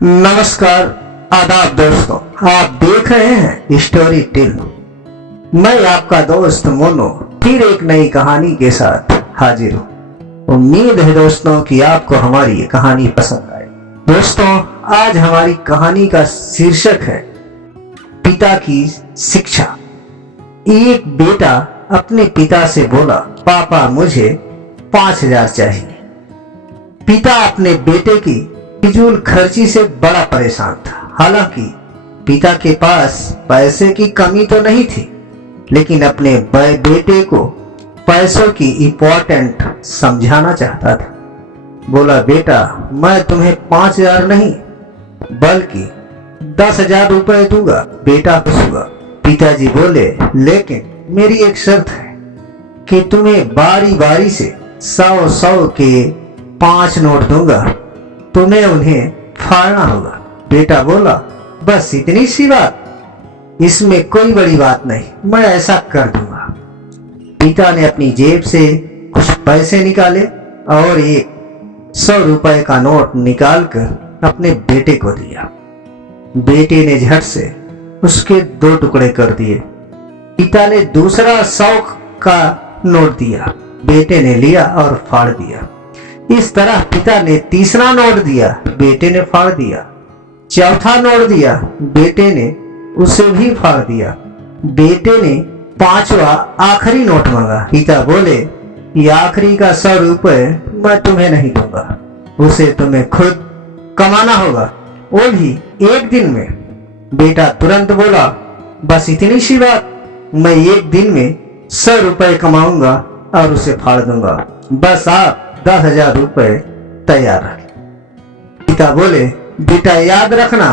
नमस्कार, आदाब दोस्तों, आप देख रहे हैं स्टोरी टेल। मैं आपका दोस्त मोनू फिर एक नई कहानी के साथ हाजिर हूँ। उम्मीद है दोस्तों कि आपको हमारी ये कहानी पसंद आए। दोस्तों, आज हमारी कहानी का शीर्षक है पिता की शिक्षा। एक बेटा अपने पिता से बोला, पापा मुझे 5,000 चाहिए। पिता अपने बेटे की फिजूल खर्ची से बड़ा परेशान था। हालांकि पिता के पास पैसे की कमी तो नहीं थी, लेकिन अपने बेटे को पैसों की इम्पोर्टेंट समझाना चाहता था। बोला, बेटा मैं तुम्हें 5,000 नहीं बल्कि 10,000 रुपए दूंगा। बेटा खुश हुआ। पिताजी बोले, लेकिन मेरी एक शर्त है कि तुम्हें बारी बारी से 100 के 5 नोट दूंगा, तुम्हें उन्हें फाड़ना होगा। बेटा बोला, बस इतनी सी बात, इसमें कोई बड़ी बात नहीं, मैं ऐसा कर दूंगा। पिता ने अपनी जेब से कुछ पैसे निकाले और एक 100 रुपए का नोट निकालकर अपने बेटे को दिया। बेटे ने झट से उसके 2 टुकड़े कर दिए। पिता ने दूसरा 100 का नोट दिया, बेटे ने लिया और फाड़ दिया। इस तरह पिता ने तीसरा नोट दिया, बेटे ने फाड़ दिया। चौथा नोट दिया, बेटे ने उसे भी फाड़ दिया। बेटे ने 5वां आखिरी नोट मांगा। पिता बोले, ये आखिरी का 100 रुपए मैं तुम्हें नहीं दूंगा, उसे तुम्हें खुद कमाना होगा, वो भी एक दिन में। बेटा तुरंत बोला, बस इतनी सी बात, मैं एक दिन में 100 रुपए कमाऊंगा और उसे फाड़ दूंगा, बस आप 10,000 रुपए तैयार रखें। पिता बोले, बेटा याद रखना,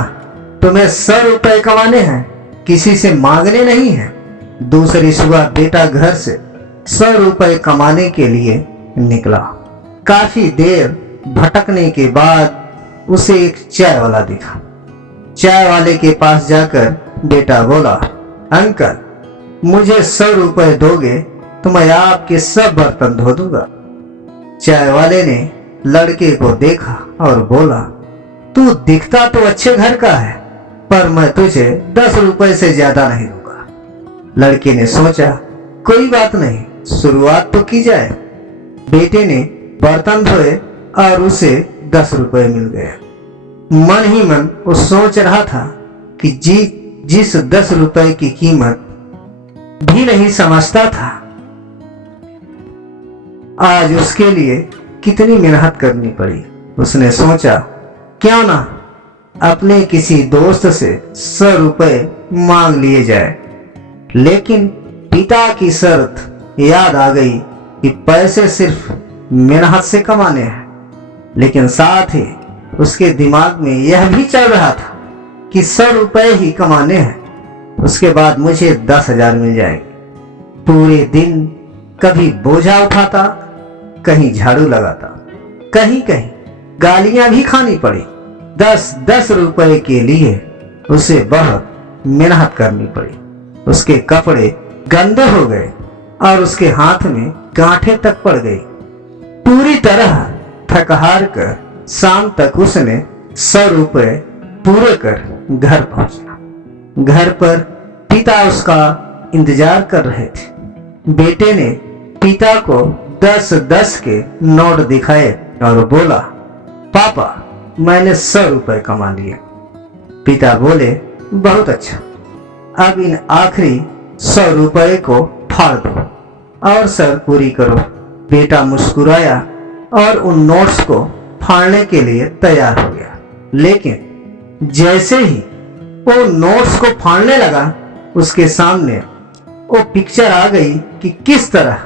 तुम्हें 100 रुपए कमाने हैं, किसी से मांगने नहीं है। दूसरी सुबह बेटा घर से 100 रुपए कमाने के लिए निकला। काफी देर भटकने के बाद उसे एक चाय वाला दिखा। चाय वाले के पास जाकर बेटा बोला, अंकल मुझे 100 रुपए दोगे तो मैं आपके सब बर्तन धो दूंगा। चाय वाले ने लड़के को देखा और बोला, तू दिखता तो अच्छे घर का है, पर मैं तुझे 10 रुपए से ज्यादा नहीं दूंगा। लड़के ने सोचा, कोई बात नहीं, शुरुआत तो की जाए। बेटे ने बर्तन धोए और उसे 10 रुपए मिल गए। मन ही मन वो सोच रहा था कि जिस 10 रुपए की कीमत भी नहीं समझता था, आज उसके लिए कितनी मेहनत करनी पड़ी। उसने सोचा, क्यों ना अपने किसी दोस्त से 100 रुपए मांग लिए जाए। लेकिन पिता की शर्त याद आ गई कि पैसे सिर्फ मेहनत से कमाने हैं। लेकिन साथ ही उसके दिमाग में यह भी चल रहा था कि 100 रुपए ही कमाने हैं, उसके बाद मुझे 10,000 मिल जाएंगे। पूरे दिन कभी बोझा उठाता, कहीं झाड़ू लगाता, कहीं कहीं गालियां भी खानी पड़ी। 10 रुपए के लिए उसे बहुत मेहनत करनी पड़ी। उसके कपड़े गंदे हो गए और उसके हाथ में गांठें तक पड़ गई। पूरी तरह थक हार कर शाम तक उसने 100 रुपए पूरे कर घर पहुंचा। घर पर पिता उसका इंतजार कर रहे थे। बेटे ने पिता को 10 के नोट दिखाए और बोला, पापा मैंने 100 रुपए कमा लिए। पिता बोले, बहुत अच्छा, अब इन आखिरी 100 रुपए को फाड़ दो और शर्त पूरी करो। बेटा मुस्कुराया और उन नोट्स को फाड़ने के लिए तैयार हो गया। लेकिन जैसे ही वो नोट्स को फाड़ने लगा, उसके सामने वो पिक्चर आ गई कि किस तरह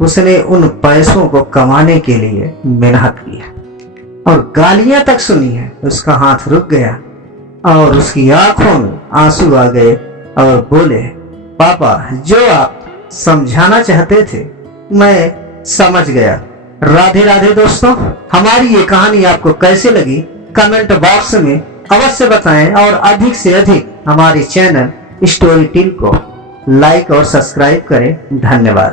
उसने उन पैसों को कमाने के लिए मेहनत की है और गालियां तक सुनी है। उसका हाथ रुक गया और उसकी आंखों में आंसू आ गए और बोले, पापा जो आप समझाना चाहते थे मैं समझ गया। राधे राधे दोस्तों, हमारी ये कहानी आपको कैसे लगी कमेंट बॉक्स में अवश्य बताएं और अधिक से अधिक हमारे चैनल स्टोरी टेल को लाइक और सब्सक्राइब करें। धन्यवाद।